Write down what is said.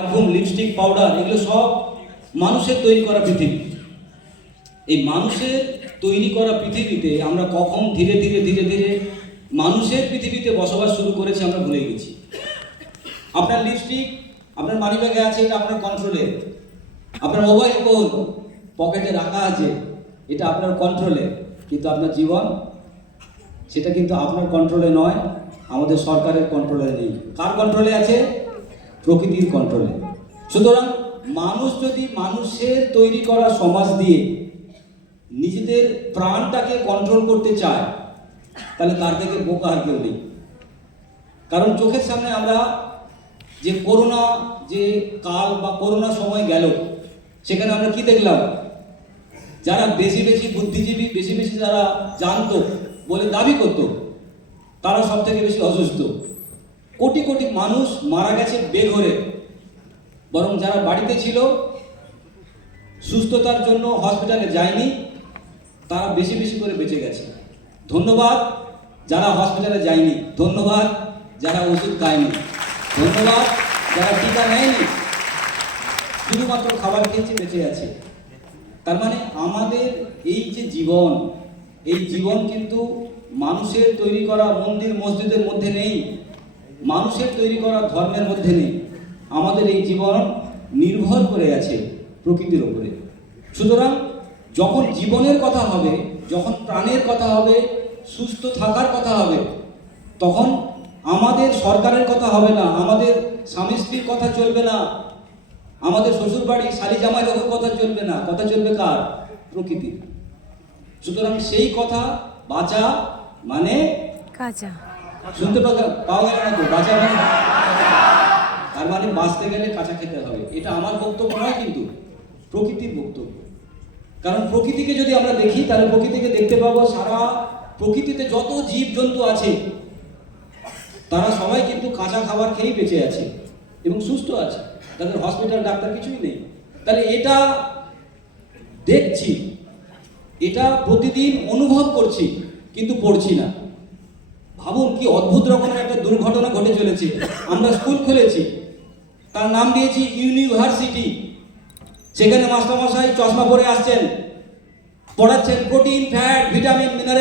Perfume, lipstick, powder এগুলো সব মানুষের তৈরি করা পৃথিবী। এই মানুষের তৈরি করা পৃথিবীতে আমরা কখন ধীরে ধীরে ধীরে ধীরে মানুষের পৃথিবীতে বসবাস শুরু করেছি আমরা ভুলে গেছি। আপনার লিপস্টিক আপনার মানিব্যাগে আছে, এটা আপনার কন্ট্রোলে। আপনার মোবাইল ফোন পকেটে রাখা আছে, এটা আপনার কন্ট্রোলে। কিন্তু আপনার জীবন সেটা কিন্তু আপনার কন্ট্রোলে নয়, আমাদের সরকারের কন্ট্রোলে নেই। কার কন্ট্রোলে আছে? প্রকৃতির কন্ট্রোলে। সুতরাং মানুষ যদি মানুষের তৈরি করা সমাজ দিয়ে নিজেদের প্রাণটাকে কন্ট্রোল করতে চায়, তাহলে তার থেকে বোকা আর কেউ নেই। কারণ চোখের সামনে আমরা যে করোনা যে কাল বা করোনা সময় গেল, সেখানে আমরা কি দেখলাম? যারা বেশি বেশি বুদ্ধিজীবী, বেশি বেশি যারা জানতো বলে দাবি করতো, তারা সব থেকে বেশি অসুস্থ। কোটি কোটি মানুষ মারা গেছে বেঘরে, বরং যারা বাড়িতে ছিল সুস্থতার জন্য হসপিটালে যায়নি, তারা বেশি বেশি করে বেঁচে গেছে। ধন্যবাদ যারা হসপিটালে যায়নি, ধন্যবাদ যারা ওষুধ খায়নি, ধন্যবাদ যারা টিকা নেয়নি, শুধুমাত্র খাবার খেয়েছে বেঁচে আছে। তার মানে আমাদের এই যে জীবন, এই জীবন কিন্তু মানুষের তৈরি করা মন্দির মসজিদের মধ্যে নেই, মানুষের তৈরি করা ধর্মের মধ্যে নেই। আমাদের এই জীবন নির্ভর করে আছে প্রকৃতির উপরে। সুতরাং যখন জীবনের কথা হবে, যখন প্রাণের কথা হবে, সুস্থ থাকার কথা হবে, তখন আমাদের সরকারের কথা হবে না, আমাদের স্বামী স্ত্রীর কথা চলবে না, আমাদের শ্বশুরবাড়ি শালি জামাই বাবুর কথা চলবে না, কথা চলবে কার? প্রকৃতির। সুতরাং সেই কথা বাঁচা মানে কাঁচা। শুনতে পাওয়া গেল না তো? বাঁচা মানে, তার মানে বাঁচতে গেলে কাঁচা খেতে হবে। এটা আমার বক্তব্য নয়, কিন্তু প্রকৃতির বক্তব্য। কারণ প্রকৃতিকে যদি আমরা দেখি, তাহলে প্রকৃতিকে দেখতে পাবো সারা প্রকৃতিতে যত জীব জন্তু আছে তারা সবাই কিন্তু কাঁচা খাবার খেয়েই বেঁচে আছে এবং সুস্থ আছে, তাদের হসপিটাল ডাক্তার কিছুই নেই। তাহলে এটা দেখছি, এটা প্রতিদিন অনুভব করছি, কিন্তু পড়ছি না। ভাবুন কি অদ্ভুত রকমের একটা দুর্ঘটনা ঘটে চলেছে। আমরা স্কুল খুলেছি, তার নাম দিয়েছি ইউনিভার্সিটি। সেখানে মাস্টারমশাই চশমা পরে আসছেন, পড়াচ্ছেন প্রোটিন, ফ্যাট, ভিটামিন, মিনারেল